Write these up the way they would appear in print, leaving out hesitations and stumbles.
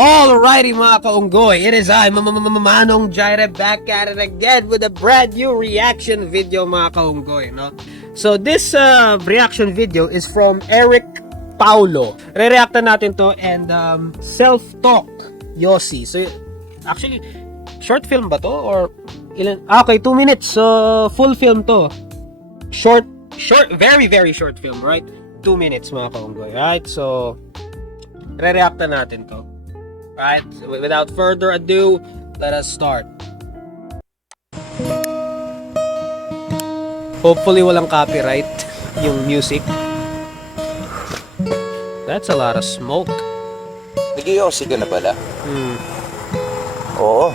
Alrighty mga kaunggoy, it is I, Manong Jaire, back at it again with a brand new reaction video mga kaunggoy, no? So this reaction video is from Eric Paulo. Re-reactan natin to and self-talk Yossi. So actually, short film ba to? Or ilan? Okay, 2 minutes. So full film to. Short, very short film, right? 2 minutes mga kaunggoy, right? So re-reactan natin to. Right, so without further ado, let us start. Hopefully walang copyright yung music. That's a lot of smoke. Nag-iossi ka na pala? Oo,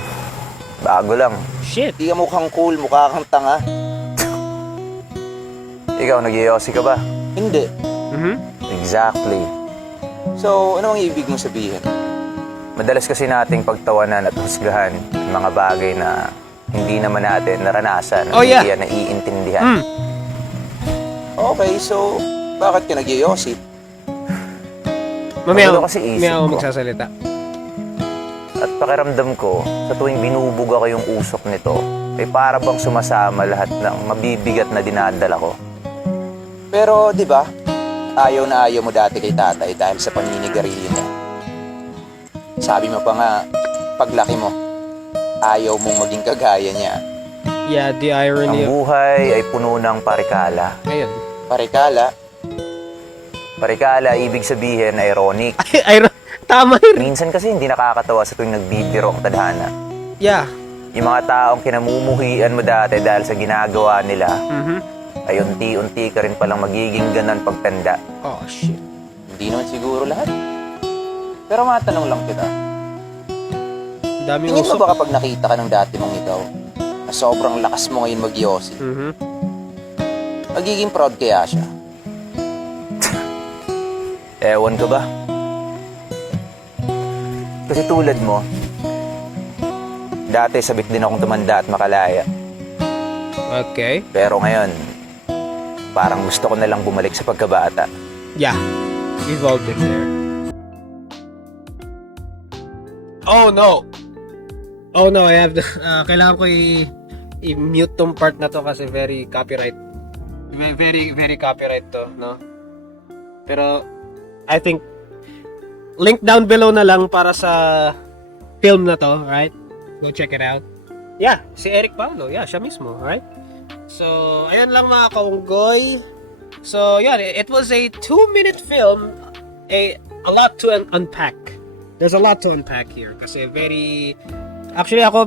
bago lang. Shit. Di ka mukhang cool, mukha kang tanga. Ikaw, nag-iossi ka ba? Hindi. Exactly. So, ano ang ibig mong sabihin? Madalas kasi nating pagtawanan at husgahan ang mga bagay na hindi naman natin naranasan, Oh, yeah. hindi yan naiintindihan. Okay, so, bakit ka nag-iossi? Mamaya Magulo kasi isip ako ko. magsasalita. At pakiramdam ko, sa tuwing binubuga ko yung usok nito, ay para bang sumasama lahat ng mabibigat na dinadala ko. Pero, di ba, ayaw na ayaw mo dati kay tatay dahil sa paninigarilyo niya. Sabi mo pa nga, paglaki mo, ayaw mong maging kagaya niya. Yeah, the irony Ang buhay ay puno ng parikala. Ayun. Parikala, Parikala, ibig sabihin, ironic. Tama yun. Minsan kasi hindi nakakatawa sa tuwing nagbibiro ang tadhana. Yeah. Yung mga taong kinamumuhian mo dati dahil sa ginagawa nila, ay unti-unti ka rin palang magiging ganan pagtanda. Oh, shit. hindi naman siguro lahat. Pero matanong lang kita, Daming tingin mo usok. ba kapag nakita ka ng dati mong ikaw, na sobrang lakas mo ngayon mag-yossi, magiging proud kaya siya? Ewan ka ba? Kasi tulad mo, dati sabik din akong tumanda at makalaya. Okay. Pero ngayon, parang gusto ko na lang bumalik sa pagkabata. Yeah. We've all been there. Oh no! Oh no, I have the... kailangan ko i-mute tong part na to kasi very copyright. Very copyright to, no? Pero, I think, link down below na lang para sa film na to, right? Go check it out. Yeah, si Eric Paulo. Yeah, siya mismo, right? So, ayan lang mga kaunggoy. So, yeah, it was a 2-minute film. A lot to unpack. There's a lot to unpack here kasi very... Actually, ako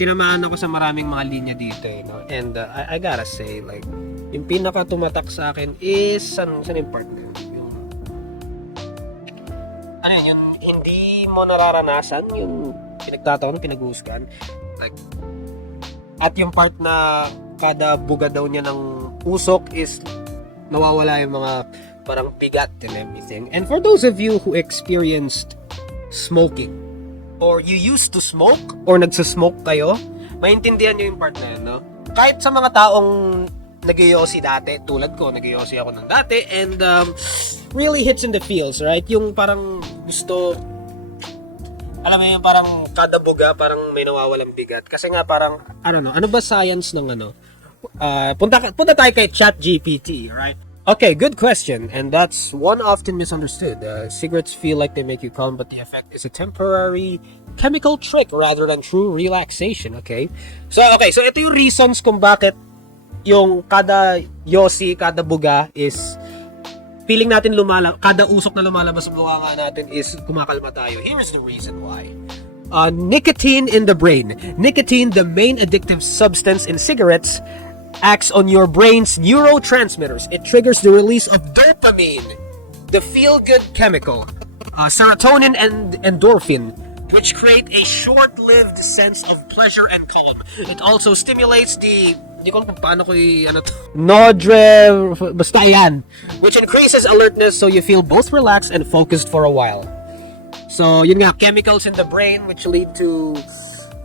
tinamaan ako sa maraming mga linya dito, eh, no? And I gotta say, like, yung pinaka tumatak sa akin is saan yung part na yun? Yung hindi mo nararanasan, yung pinagtataon, pinag-uusgan. Like, at yung part na kada buga daw niya ng usok is nawawala yung mga parang bigat and everything. And for those of you who experienced smoking, or you used to smoke, or nagsasmoke kayo, maintindihan nyo yung part na yun, no? Kahit sa mga taong nag-iossi dati, tulad ko, nag-iossi ako ng dati, and really hits in the feels, right? Yung parang gusto, alam mo yung parang kada buga, parang may nawawalang bigat. Kasi nga parang, I don't know, ano ba science ng ano? Punta tayo kay ChatGPT, right? Okay, good question. And that's one often misunderstood. Cigarettes feel like they make you calm, but the effect is a temporary chemical trick rather than true relaxation, okay? So ito yung reasons kung bakit yung kada yossi, kada buga is feeling natin kada usok na lumalabas sa bunganga natin is kumakalma tayo. Here's the reason why. Nicotine in the brain. Nicotine, the main addictive substance in cigarettes, acts on your brain's neurotransmitters. It triggers the release of dopamine, the feel-good chemical, serotonin and endorphin, which create a short-lived sense of pleasure and calm. It also stimulates the hindi ko alam kung paano ko basta yan, which increases alertness so you feel both relaxed and focused for a while. So, yun nga, chemicals in the brain which lead to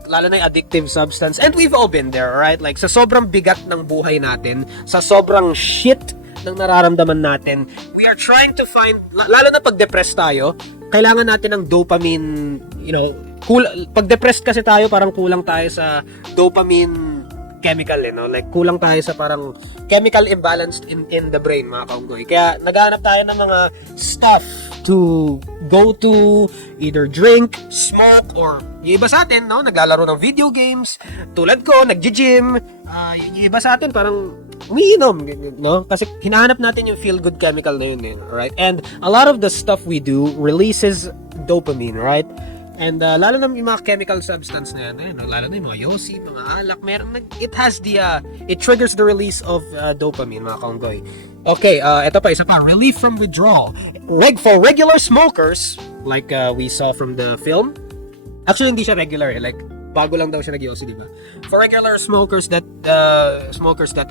lalo na yung addictive substance. And we've all been there, right? Like, sa sobrang bigat ng buhay natin, sa sobrang shit ng nararamdaman natin, we are trying to find, lalo na pag depressed tayo, kailangan natin ng dopamine, pag depressed kasi tayo, parang kulang tayo sa dopamine chemical, like kulang tayo sa parang chemical imbalance in the brain, mga kaunggoy. Kaya naghahanap tayo ng mga stuff to go to, either drink, smoke, or yung iba sa atin, naglalaro ng video games, tulad ko, nagji-gym, yung iba sa atin parang umiinom, kasi hinahanap natin yung feel-good chemical na yun, right? And a lot of the stuff we do releases dopamine, right? And lalo na yung mga chemical substance na yan, lalo na yung mga yosi, mga alak, it triggers the release of dopamine, mga kaunggoy. Okay, ito pa, isa pa, relief from withdrawal. For regular smokers, like we saw from the film, actually hindi siya regular, like bago lang daw siya nag-yosi, di ba? For regular smokers, that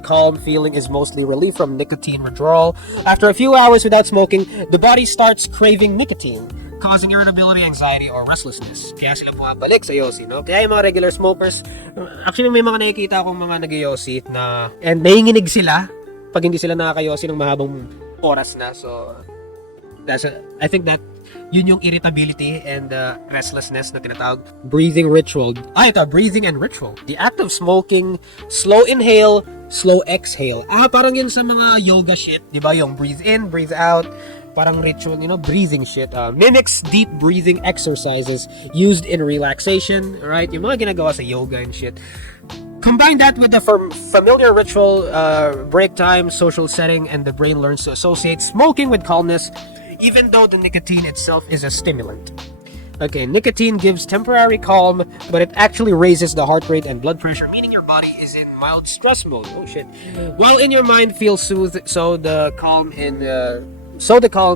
calm feeling is mostly relief from nicotine withdrawal. After a few hours without smoking, the body starts craving nicotine, causing irritability, anxiety, or restlessness. Kaya sila bumabalik sa yosi, Kaya yung mga regular smokers, actually may mga nakikita akong mga nag-yosi and nanginginig sila pag hindi sila nakaka-yosi ng mahabang oras na. So, I think that yun yung irritability and restlessness na tinatawag. Breathing ritual. Breathing and ritual. The act of smoking, slow inhale, slow exhale. Parang yun sa mga yoga shit, di ba? Yung breathe in, breathe out, parang ritual, breathing shit. Mimics deep breathing exercises used in relaxation, right? Yung mga ginagawa sa yoga and shit. Combine that with the familiar ritual, break time, social setting, and the brain learns to associate smoking with calmness, even though the nicotine itself is a stimulant. Okay, nicotine gives temporary calm, but it actually raises the heart rate and blood pressure, meaning your body is in mild stress mode. Oh shit. While in your mind feels soothed, so the calm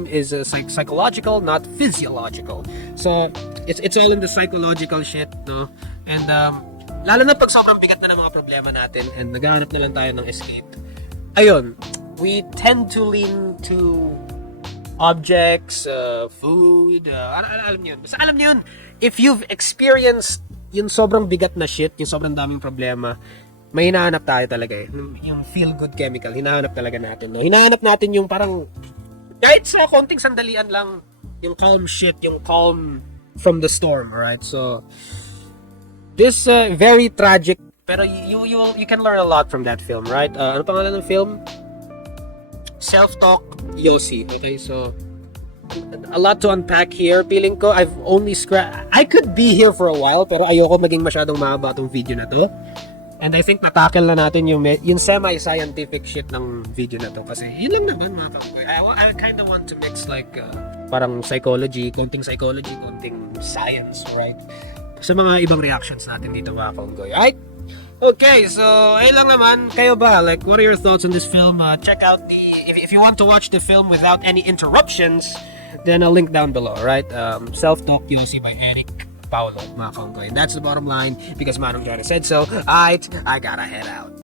is psychological, not physiological. So it's all in the psychological shit, And lalo na pag sobrang bigat na ng mga problema natin and naghahanap na lang tayo ng escape. Ayun, we tend to lean to objects, food, alam niyo yun. Basta alam niyo yun, if you've experienced yung sobrang bigat na shit, yung sobrang daming problema, may hinahanap tayo talaga yung feel-good chemical, hinahanap talaga natin. Hinahanap natin yung parang, kahit sa konting sandalian lang, yung calm shit, yung calm from the storm, alright? So, this very tragic, pero you can learn a lot from that film, right? Ano pangalan ng film? Self-Talk Yossi. Okay, so a lot to unpack here. Feeling ko I could be here for a while, pero ayoko maging masyadong mahaba tong video na to. And I think natakil na natin yung semi-scientific shit ng video na to. Kasi yun lang naman, mga kakoy. I kind of want to mix like parang konting psychology, konting science, right? Sa mga ibang reactions natin dito, mga kakoy. Alright? Okay, so ayun lang naman. Kayo ba? Like, what are your thoughts on this film? Check out if you want to watch the film without any interruptions, then I'll link down below, right? Self-Talk Yossi by Eric Paulo, mga kakoy. And that's the bottom line because Manong Jana said so. Alright, I gotta head out.